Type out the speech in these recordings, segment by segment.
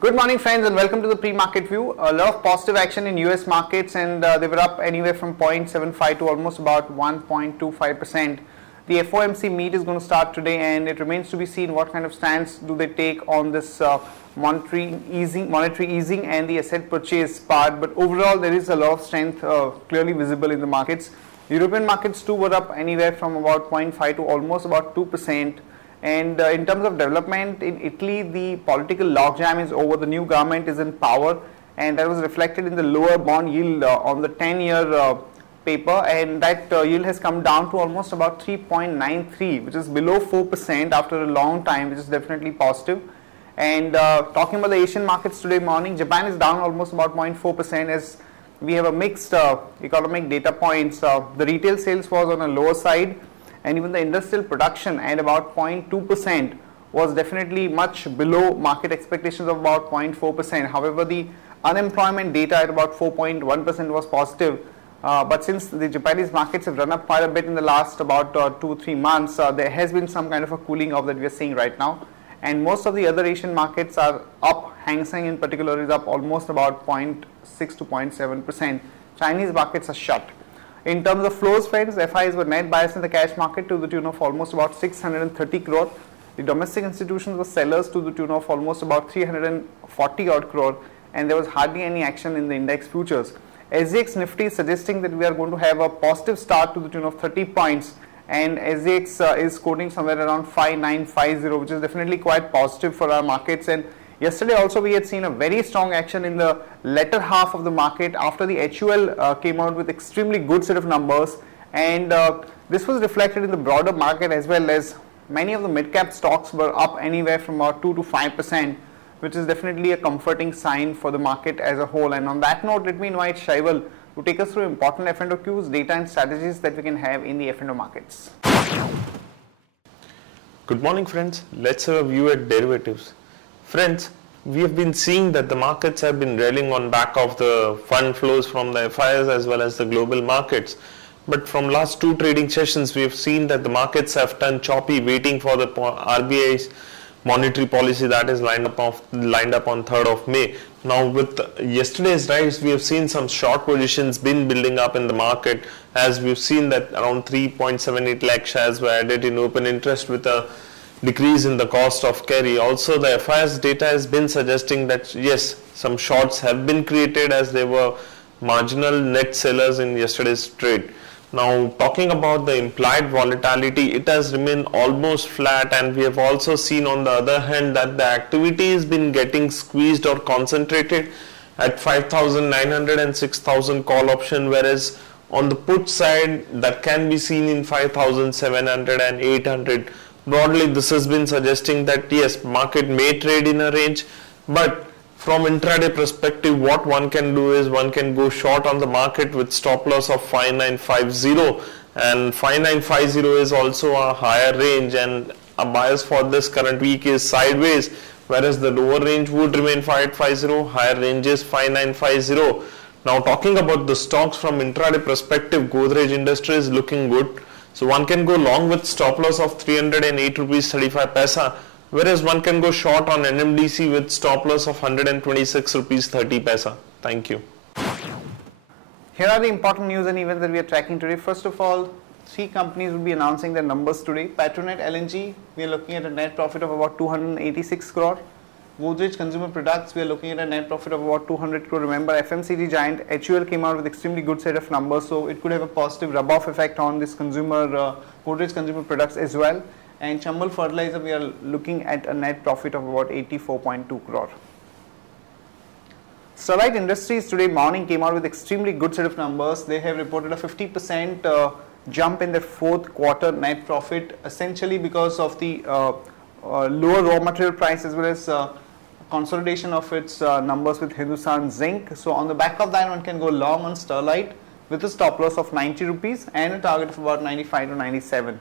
Good morning friends and welcome to the pre-market view. A lot of positive action in US markets and they were up anywhere from 0.75 to almost about 1.25%. The FOMC meet is going to start today and it remains to be seen what kind of stance do they take on this monetary easing and the asset purchase part, but overall there is a lot of strength clearly visible in the markets. European markets too were up anywhere from about 0.5 to almost about 2%. And in terms of development in Italy, the political logjam is over. The new government is in power, and that was reflected in the lower bond yield on the 10-year paper, and that yield has come down to almost about 3.93, which is below 4% after a long time, which is definitely positive. And talking about the Asian markets today morning, Japan is down almost about 0.4% as we have a mixed economic data points. The retail sales was on a lower side, and even the industrial production at about 0.2% was definitely much below market expectations of about 0.4%. However, the unemployment data at about 4.1% was positive. But since the Japanese markets have run up quite a bit in the last about 2-3 months, there has been some kind of a cooling off that we are seeing right now. And most of the other Asian markets are up. Hang Seng in particular is up almost about 0.6 to 0.7%. Chinese markets are shut. In terms of flows, friends, FIs were net buyers in the cash market to the tune of almost about 630 crore. The domestic institutions were sellers to the tune of almost about 340 odd crore, and there was hardly any action in the index futures. SGX Nifty is suggesting that we are going to have a positive start to the tune of 30 points, and SGX is quoting somewhere around 5950, which is definitely quite positive for our markets. And yesterday also we had seen a very strong action in the latter half of the market after the HUL came out with extremely good set of numbers, and this was reflected in the broader market as well, as many of the mid-cap stocks were up anywhere from about 2 to 5%, which is definitely a comforting sign for the market as a whole. And on that note, let me invite Shaival to take us through important F&O cues, data and strategies that we can have in the F&O markets. Good morning friends, let's have a view at derivatives. Friends, we have been seeing that the markets have been rallying on back of the fund flows from the FIs as well as the global markets. But from last two trading sessions, we have seen that the markets have turned choppy, waiting for the RBI's monetary policy that is lined up on 3rd of May. Now with yesterday's rise, we have seen some short positions been building up in the market, as we've seen that around 3.78 lakh shares were added in open interest with a decrease in the cost of carry. Also, the FIS data has been suggesting that yes, some shorts have been created as they were marginal net sellers in yesterday's trade. Now, talking about the implied volatility, it has remained almost flat, and we have also seen on the other hand that the activity has been getting squeezed or concentrated at 5,900 and 6,000 call option, whereas on the put side that can be seen in 5,700 and 800. Broadly, this has been suggesting that yes, market may trade in a range, but from intraday perspective, what one can do is one can go short on the market with stop loss of 5950, and 5950 is also a higher range, and a bias for this current week is sideways, whereas the lower range would remain 5850, higher range is 5950. Now talking about the stocks from intraday perspective, Godrej Industries is looking good. So one can go long with stop loss of 308 rupees 35 paisa, whereas one can go short on NMDC with stop loss of 126 rupees 30 paisa. Thank you. Here are the important news and events that we are tracking today. First of all, 3 companies will be announcing their numbers today. Petronet LNG, we are looking at a net profit of about 286 crore. Godrej Consumer Products, we are looking at a net profit of about 200 crore. Remember, FMCG giant HUL came out with extremely good set of numbers, so it could have a positive rub-off effect on this Godrej Consumer Products as well. And Chambal Fertilizer, we are looking at a net profit of about 84.2 crore. Sterlite Industries today morning came out with extremely good set of numbers. They have reported a 50% jump in their 4th quarter net profit, essentially because of the lower raw material price as well as consolidation of its numbers with Hindustan Zinc. So on the back of that, one can go long on Sterlite with a stop loss of 90 rupees and a target of about 95 to 97.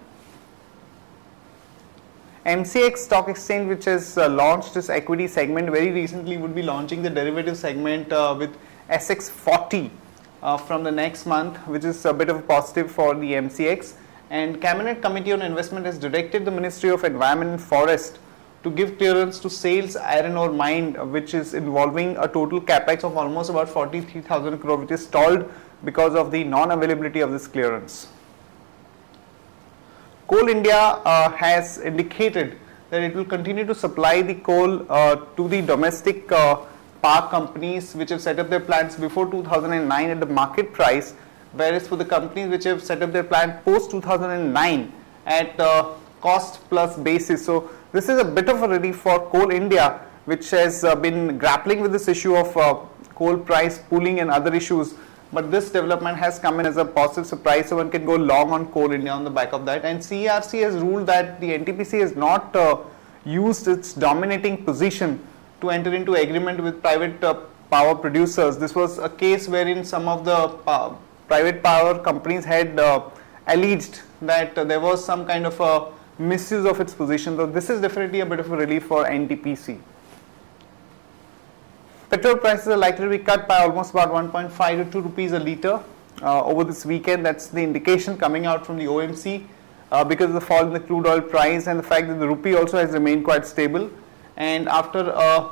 MCX Stock Exchange, which has launched this equity segment very recently, would be launching the derivative segment with SX40 from the next month, which is a bit of a positive for the MCX. And Cabinet Committee on Investment has directed the Ministry of Environment and Forest to give clearance to sales iron ore mine, which is involving a total capex of almost about 43,000 crore, which is stalled because of the non-availability of this clearance. Coal India has indicated that it will continue to supply the coal to the domestic power companies which have set up their plants before 2009 at the market price, whereas for the companies which have set up their plant post 2009 at cost plus basis. So this is a bit of a relief for Coal India, which has been grappling with this issue of coal price pooling and other issues. But this development has come in as a positive surprise, so one can go long on Coal India on the back of that. And CERC has ruled that the NTPC has not used its dominating position to enter into agreement with private power producers. This was a case wherein some of the private power companies had alleged that there was some kind of a misuse of its position. So this is definitely a bit of a relief for NTPC. Petrol prices are likely to be cut by almost about 1.5 to 2 rupees a litre over this weekend. That's the indication coming out from the OMC because of the fall in the crude oil price and the fact that the rupee also has remained quite stable. And after a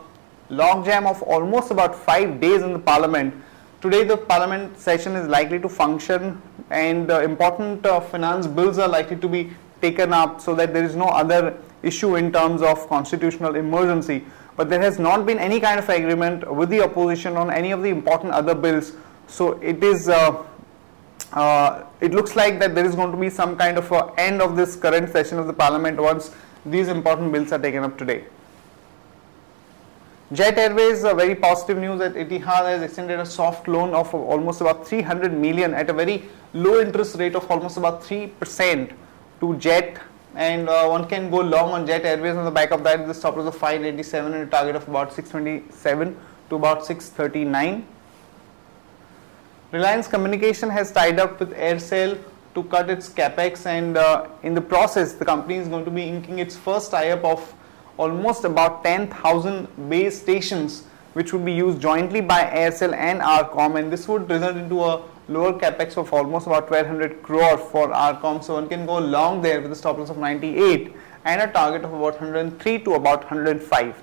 logjam of almost about 5 days in the parliament, today the parliament session is likely to function, and important finance bills are likely to be taken up so that there is no other issue in terms of constitutional emergency. But there has not been any kind of agreement with the opposition on any of the important other bills. So it is, it looks like that there is going to be some kind of end of this current session of the parliament once these important bills are taken up today. Jet Airways, very positive news that Etihad has extended a soft loan of almost about 300 million at a very low interest rate of almost about 3% to Jet. And one can go long on Jet Airways on the back of that. The stop loss of 587 and a target of about 627 to about 639. Reliance Communication has tied up with Aircel to cut its capex, and in the process the company is going to be inking its first tie-up of almost about 10,000 base stations, which would be used jointly by Aircel and Arcom, and this would result into a lower capex of almost about 1200 crore for Arcom. So one can go long there with a stop loss of 98 and a target of about 103 to about 105.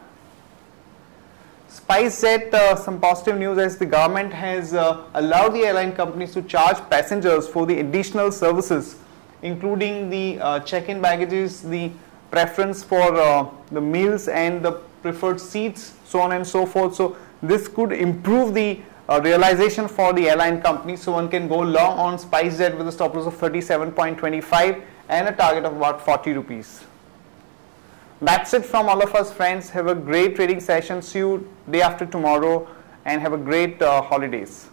SpiceJet, some positive news as the government has allowed the airline companies to charge passengers for the additional services, including the check-in baggages, the preference for the meals and the preferred seats, so on and so forth. So this could improve the realization for the airline company. So one can go long on SpiceJet with a stop loss of 37.25 and a target of about 40 rupees. That's it from all of us, friends. Have a great trading session. See you day after tomorrow and have a great holidays.